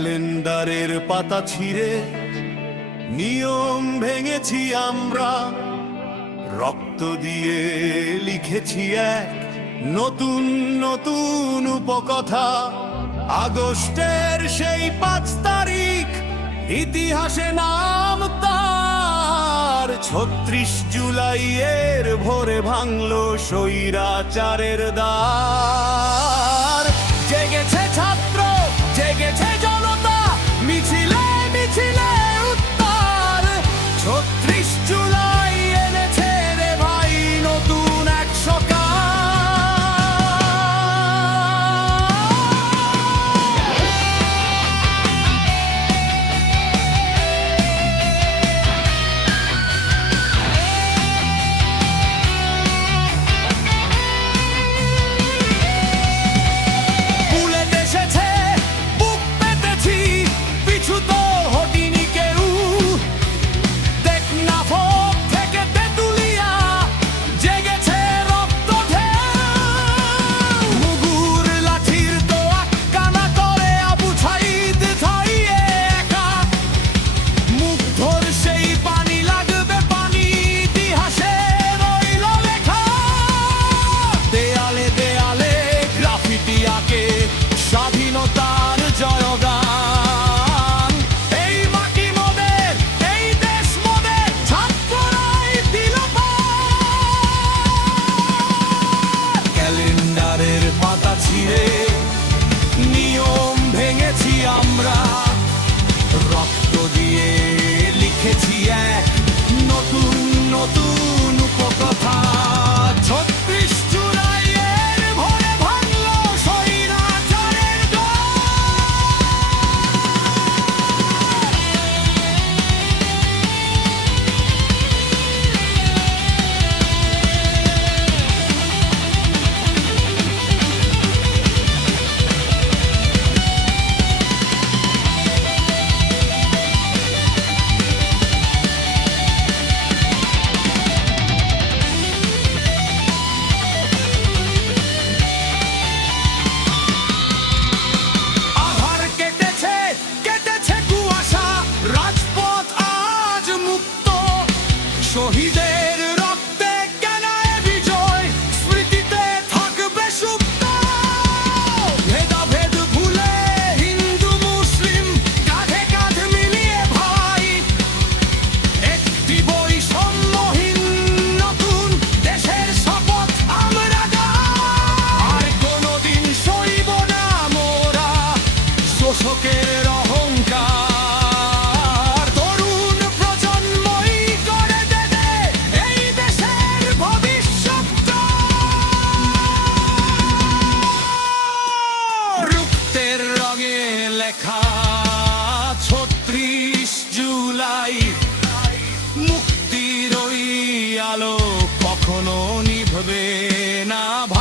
ক্যালেন্ডারের পাতা ছিঁড়ে নিয়ম ভেঙেছি আমরা, রক্ত দিয়ে লিখেছি এক নতুন নতুন উপকথা। আগস্টের সেই 5 তারিখ ইতিহাসে নাম তার, 36 জুলাইয়ের ভোরে ভাঙলো স্বৈরাচারের দ্বার। জেগেছে ছাত্র, জেগেছে জনতা, মিছিলে মিছিলে উত্তাল। 36 জুলাই এনেছে রে ভাই নতুন এক সকাল। বুলেট এসেছে, বুক পেতেছি, পিছু তো হটিনি কেউ। টেকনাফ থেকে তেতুলিয়া জেগেছে রক্ত ঢেউ। মুগুর লাঠির দোয়া কানা করে আবু ছাইদ থাইয়ে একা। মুগ্ধর সেই পানি লাগবে পানি, ইতিহাসে রইল লেখা। দেয়ালে দেয়ালে গ্রাফিটি আঁকে স্বাধীনতার জয়গান। এই মাটি মোদের, এই দেশ মোদের, ছাত্ররাই দিল পার। ক্যালেন্ডারের পাতা ছিঁড়ে নিয়ম ভেঙেছি আমরা, রক্ত দিয়ে লিখেছি এক নতুন নতুন উপকথা। 36 জুলাইয়ের ভোরে ভাঙলো স্বৈরাচারের আধার কেটেছে, কেটেছে কুয়াশা, রাজপথ আজ মুক্ত। শহীদের রক্তে কেনায় বিজয়, স্মৃতিতে থাকবে সুপ্ত। ভেদাভেদ ভুলে হিন্দু মুসলিম কাঁধে কাঁধ মিলিয়ে ভাই, একটি বৈষম্যহীন নতুন দেশের শপথ আমরা গাই। আর কোনোদিন সইব না মোরা শোষকের অহংকার। তরুণ প্রজন্মই করে দেবে এই দেশের ভবিষ্যৎ। রক্তের রঙে লেখা 36 জুলাই, মুক্তির ওই আলো কখনো নিভবে না ভাই।